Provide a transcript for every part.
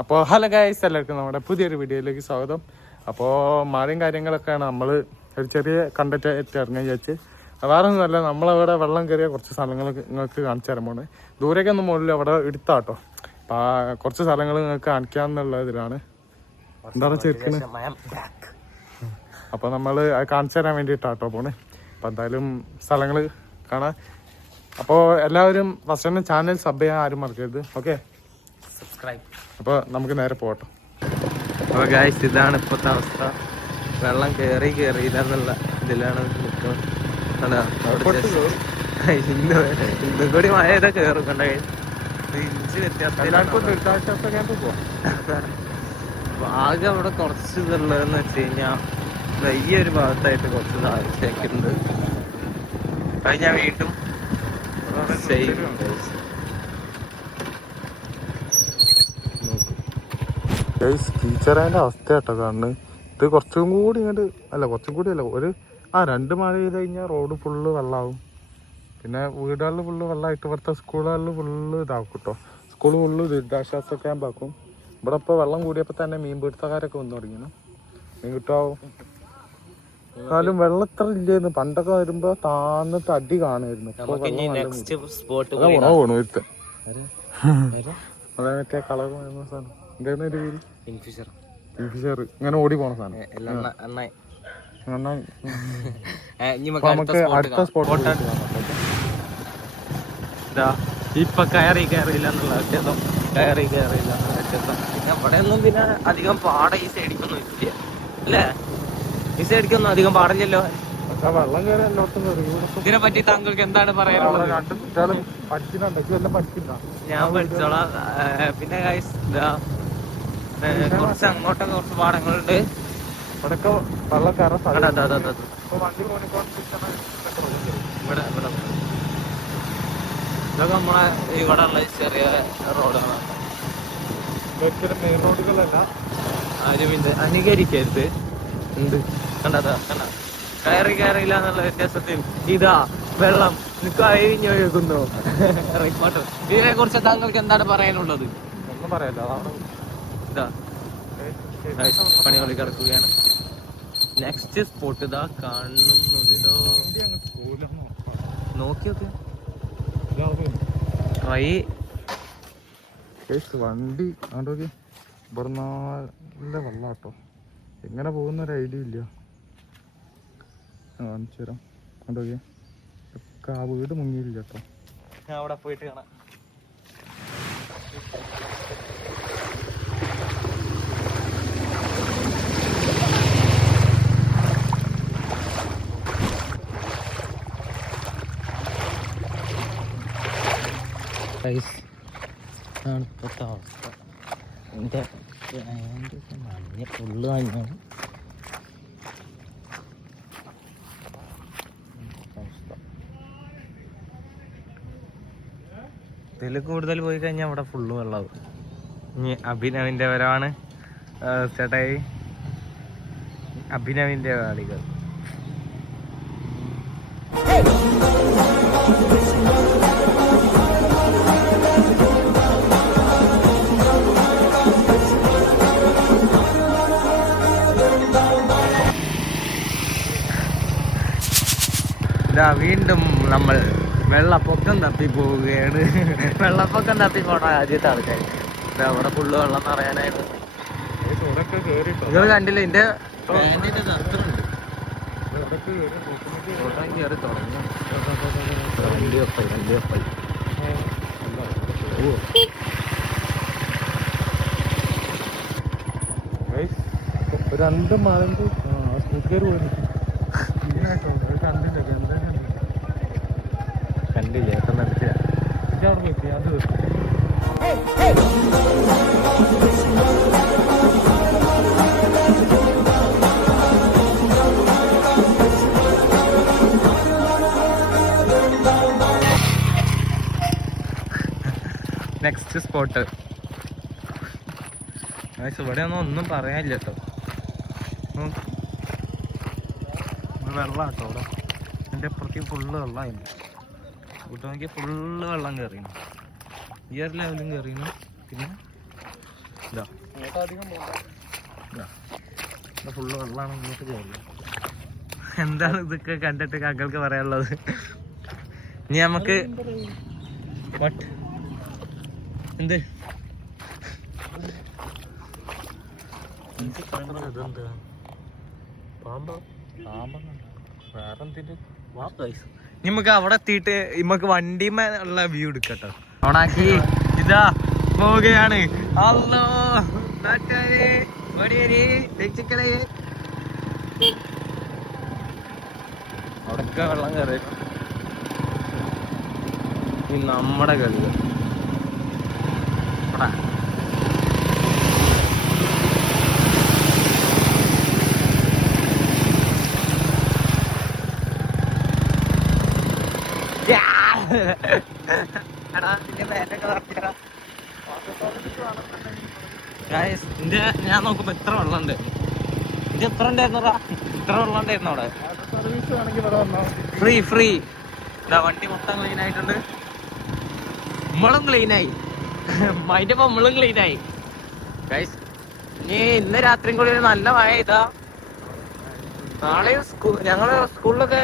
അപ്പോൾ hello guys, എല്ലാവർക്കും നമ്മുടെ പുതിയൊരു വീഡിയോയിലേക്ക് സ്വാഗതം. അപ്പോൾ മഴയും കാര്യങ്ങളൊക്കെയാണ്, നമ്മൾ ഒരു ചെറിയ കണ്ടന്റ് ആയിട്ട് ഇറങ്ങാൻ വിചാരിച്ച്. വേറെ ഒന്നുമല്ല, നമ്മളവിടെ വെള്ളം കയറിയ കുറച്ച് സ്ഥലങ്ങൾ നിങ്ങൾക്ക് കാണിച്ചു തരാൻ പോകുന്നത്. ദൂരേക്കൊന്നും മുകളിൽ അവിടെ എടുത്താട്ടോ. അപ്പം കുറച്ച് സ്ഥലങ്ങൾ നിങ്ങൾക്ക് കാണിക്കാമെന്നുള്ള ഇതിലാണ്. എന്താണ് ചേർക്കുന്നത്? അപ്പോൾ നമ്മൾ അത് കാണിച്ചു തരാൻ വേണ്ടിയിട്ടാട്ടോ പോണേ. അപ്പം എന്തായാലും സ്ഥലങ്ങൾ കാണാം. അപ്പോൾ എല്ലാവരും ഫസ്റ്റ് തന്നെ ചാനൽ സബ് ചെയ്യാൻ ആരും മറക്കരുത്. Okay, subscribe. അപ്പോൾ നമുക്ക് നേരെ പോകട്ടോ. അപ്പോൾ ഗായ്സ്, ഇതാണ് ഇപ്പോഴത്തെ അവസ്ഥ. വെള്ളം കയറിയില്ല എന്നുള്ള ഇതിലാണ് നിൽക്കുന്നത്. ഇന്നും കൂടി മഴ ചെയ്താൽ കയറും. കണ്ട ഇഞ്ച് വ്യത്യാസം. ആകെ അവിടെ കുറച്ച് ഇതുള്ളതെന്ന് വെച്ച് കഴിഞ്ഞാൽ ഈ ഒരു ഭാഗത്തായിട്ട് കുറച്ച് താഴ്ചയൊക്കെയുണ്ട്. കഴിഞ്ഞാൽ വീണ്ടും ടീച്ചറിന്റെ അവസ്ഥ കേട്ടോ കാണുന്നത്. ഇത് കുറച്ചും കൂടി ഇങ്ങോട്ട് കുറച്ചും കൂടി അല്ല, ഒരു 2 മഴ ചെയ്ത് കഴിഞ്ഞാൽ റോഡ് ഫുള്ള് വെള്ളമാവും. പിന്നെ വീടുകളിൽ ഫുള്ള് വെള്ളമായിട്ട് ഇവിടുത്തെ സ്കൂളുകളിൽ ഫുള്ള് ഇതാക്കും കേട്ടോ. സ്കൂൾ ഫുള്ള് ദുരിതാശ്വാസ ക്യാമ്പാക്കും. ഇവിടെ ഇപ്പോൾ വെള്ളം കൂടിയപ്പോൾ തന്നെ മീൻ പിടുത്തക്കാരൊക്കെ വന്നു തുടങ്ങിയാണ്. മീൻ കിട്ടാവും. എന്നാലും വെള്ളം ഇത്ര ഇല്ലായിരുന്നു. പണ്ടൊക്കെ വരുമ്പോ താന്നിട്ട് അടി കാണുമായിരുന്നു. അതെ, മറ്റേ കളർ സാധനം എന്തായിരുന്നു ഒരു പേര്? കിങ്ഫിഷർ. ഇങ്ങനെ ഓടി പോണ സാധനം. നമുക്ക് അടുത്ത സ്പോട്ട് ഇപ്പൊ കയറിയില്ല എന്നുള്ള വ്യത്യാസം. കയറിയില്ല എന്നുള്ള വ്യത്യാസം. പിന്നെ ഇവിടെ ഒന്നും പിന്നെ അധികം പാട ഈ സൈഡിക്കൊന്നും ഇല്ല അല്ലേ? ഈ സൈഡിക്കൊന്നും അധികം പാടില്ലല്ലോ. വെള്ളം കയറി എല്ലായിടത്തും കയറി. ഇതിനെ പറ്റി താങ്കൾക്ക് എന്താണ് പറയാനുള്ളത്? ഞാൻ പഠിച്ചോളാം. പിന്നെ കുറച്ച് അങ്ങോട്ടൊക്കെ കുറച്ച് പാടങ്ങളുണ്ട്. ഇവിടൊക്കെ വെള്ളം കയറാൻ ഇതൊക്കെ നമ്മളെ ഇവിടെ ഉള്ള ചെറിയ റോഡുകളാണ്. മെയിൻ റോഡുകളല്ല. ആരും ഇത് അനുകരിക്കരുത്. ഉണ്ട് കണ്ട കയറിയില്ല എന്നുള്ള വ്യത്യാസത്തിൽ ഇതാ വെള്ളം കഴിഞ്ഞൊഴുകുന്നു. ഇതിനെ കുറിച്ച് താങ്കൾക്ക് എന്താണ് പറയാനുള്ളത്? ഒന്നും പറയല്ല. ഇതാ പണികളി കിടക്കുകയാണ്. നെക്സ്റ്റ് സ്പോട്ട് ഇതാ കാണുന്നുണ്ടോ? നോക്കിയൊക്കെ വണ്ടി ആണ്ടോക്കെ ഇവിടെ നല്ല വെള്ളാട്ടോ. എങ്ങനെ പോകുന്നൊരു ഐഡിയ ഇല്ല. കാണിച്ചു തരാം. ആണ്ടോക്കെ ഒക്കെ ആ വീട് മുങ്ങിയില്ല കേട്ടോ. ഞാൻ അവിടെ പോയിട്ട് കാണാം. ഇപ്പോഴത്തെ അവസ്ഥ. എൻ്റെ മഞ്ഞ ഫുള്ള് കഴിഞ്ഞാണ് ഇതിൽ കൂടുതൽ പോയി കഴിഞ്ഞാൽ അവിടെ ഫുള്ള് വെള്ളമാവും. ഇനി അഭിനവിൻ്റെ വരവാണ് ചേട്ടായി. അഭിനവിൻ്റെ കളികൾ. ഇതാ വീണ്ടും നമ്മൾ വെള്ളപ്പൊക്കം തപ്പി പോവുകയാണ്. വെള്ളപ്പൊക്കം തപ്പി പോണ ആദ്യത്തെ ആൾക്കാർ. അവിടെ ഫുള്ള് വെള്ളം നിറയാനായിട്ട് നിങ്ങൾ കണ്ടില്ല? എന്റെ കയറി തുടങ്ങി. രണ്ട് മഴന്റെ സ്കൂട്ടർ പോയി കണ്ടില്ല ഏട്ടൻ നടത്തിയ അവിടെ പോയി അത് നെക്സ്റ്റ് സ്പോട്ട്. ഇവിടെ ഒന്നും പറയാനില്ല കേട്ടോ. വെള്ളാട്ടോ അവിടെ. എൻ്റെ അപ്പുറത്തേക്ക് ഫുള്ള് വെള്ളമായിരുന്നു. കൂട്ടം നോക്കി ഫുള്ള് വെള്ളം കയറിയാണ്. ഈ ഒരു ലെവലും കയറിയാണ്. പിന്നെ ഫുള്ള് വെള്ളമാണ് ഇങ്ങോട്ട് കയറില്ല. എന്താണ് ഇതൊക്കെ കണ്ടിട്ട് കാക്കൾക്ക് പറയാനുള്ളത്? ഇനി നമുക്ക് എന്ത് നമുക്ക് അവിടെ എത്തിയിട്ട് നമുക്ക് വണ്ടിമേ ഉള്ള വ്യൂ എടുക്കട്ടോ. ഓണാക്കി ഇതാ പോവുകയാണ്. അല്ലോ നാട്ടുകാരെ അവിടൊക്കെ വെള്ളം കയറി. നമ്മുടെ കളി ഞാൻ നോക്കുമ്പോ എത്ര വെള്ളം ഉണ്ട്. ഇത് എത്ര ഉണ്ടായിരുന്നടാ? എത്ര വെള്ളം ഉണ്ടായിരുന്നു അവിടെ? ഫ്രീ ഇതാ വണ്ടി മൊത്തം ക്ലീൻ ആയിട്ടുണ്ട്. നമ്മളും ക്ലീനായി, അതിന്റെ ഒപ്പം നമ്മളും ക്ലീനായി. ഗൈസ് ഇനി ഇന്ന് രാത്രിയും കൂടി ഒരു നല്ല മഴ ഇതാ. നാളെ ഞങ്ങള് സ്കൂളിലൊക്കെ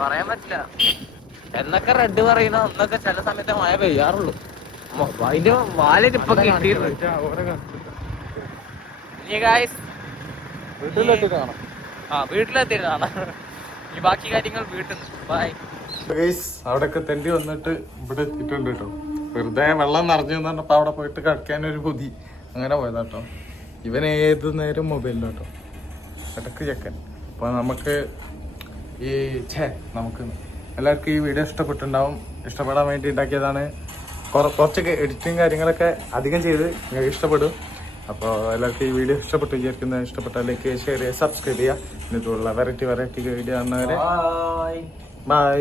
പറയാൻ പറ്റില്ല. എന്നൊക്കെ റെഡ് പറയുന്ന ഒന്നൊക്കെ ചില സമയത്ത് മഴ പെയ്യാറുള്ളൂ. അതിന്റെ വാലിരിപ്പൊ കിട്ടിയിരുന്നു. വീട്ടിലെത്തിയിട്ട് കാണാം. ഈ ബാക്കി കാര്യങ്ങൾ വീട്ടിൽ നിന്ന്. ബൈ. അവിടെയൊക്കെ തെണ്ടി വന്നിട്ട് ഇവിടെ എത്തിയിട്ടുണ്ട് കേട്ടോ. വെറുതെ വെള്ളം നിറഞ്ഞു പറഞ്ഞപ്പോ അവിടെ പോയിട്ട് കളിക്കാനൊരു കൊതി, അങ്ങനെ പോയതാട്ടോ. ഇവൻ ഏത് നേരം മൊബൈലിലോട്ടോ ഇടക്ക് ചെക്കൻ. അപ്പൊ നമുക്ക് നമുക്ക് എല്ലാവർക്കും ഈ വീഡിയോ ഇഷ്ടപ്പെട്ടുണ്ടാവും. ഇഷ്ടപ്പെടാൻ വേണ്ടി ഉണ്ടാക്കിയതാണ്. കുറച്ചൊക്കെ എഡിറ്റിങ് കാര്യങ്ങളൊക്കെ അധികം ചെയ്ത് നിങ്ങൾക്ക് ഇഷ്ടപ്പെടും. അപ്പോൾ എല്ലാവർക്കും ഈ വീഡിയോ ഇഷ്ടപ്പെട്ടു വിചാരിക്കുന്നത്. ഇഷ്ടപ്പെട്ടാൽ ലൈക്ക്, ഷെയർ ചെയ്യുക, സബ്സ്ക്രൈബ് ചെയ്യുക. എന്നിട്ടുള്ള വെറൈറ്റി വീഡിയോ കാണുന്നവരെ ബൈ.